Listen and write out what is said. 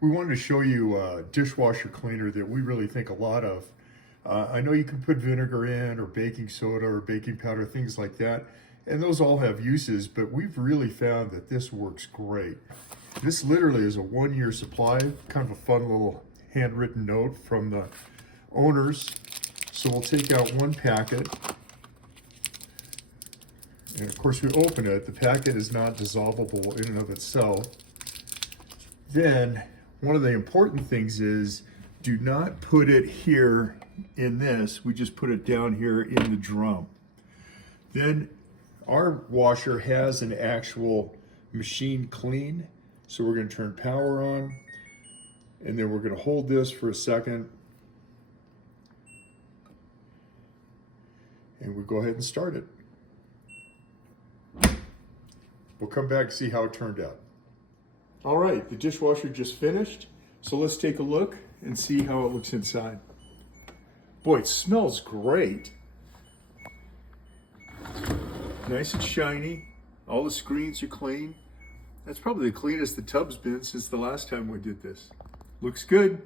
We wanted to show you a dishwasher cleaner that we really think a lot of. I know you can put vinegar in or baking soda or baking powder, things like that, and those all have uses, but we've really found that this works great. This literally is a 1-year supply, kind of a fun little handwritten note from the owners. So we'll take out one packet, and of course we open it. The packet is not dissolvable in and of itself. Then one of the important things is do not put it here in this. We just put it down here in the drum. Then our washer has an actual machine clean. So we're going to turn power on, and then we're going to hold this for a second. And we'll go ahead and start it. We'll come back and see how it turned out. All right, the dishwasher just finished. So let's take a look and see how it looks inside. Boy, it smells great. Nice and shiny. All the screens are clean. That's probably the cleanest the tub's been since the last time we did this. Looks good.